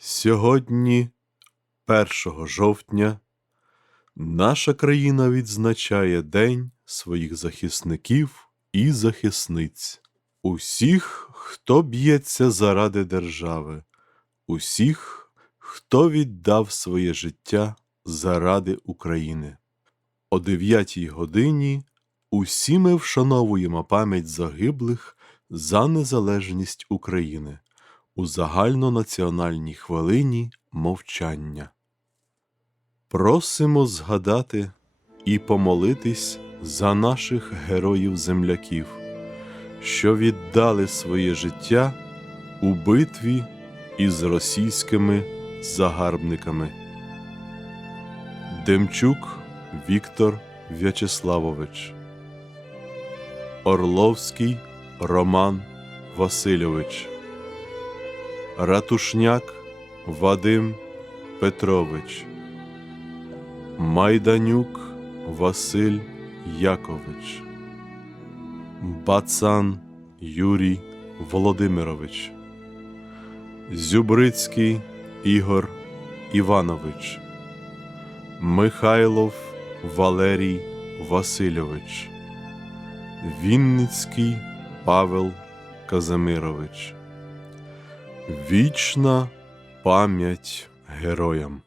Сьогодні, 1 жовтня, наша країна відзначає День своїх захисників і захисниць, усіх, хто б'ється заради держави, усіх, хто віддав своє життя заради України. О 9 годині усі ми вшановуємо пам'ять загиблих за незалежність України у загальнонаціональній хвилині мовчання. Просимо згадати і помолитись за наших героїв-земляків, що віддали своє життя у битві із російськими загарбниками. Демчук Віктор В'ячеславович, Орловський Роман Васильович, Ратушняк Вадим Петрович, Майданюк Василь Якович, Бацан Юрій Володимирович, Зюбрицький Ігор Іванович, Михайлов Валерій Васильович, Вінницький Павел Казимирович. Вічна пам'ять героям.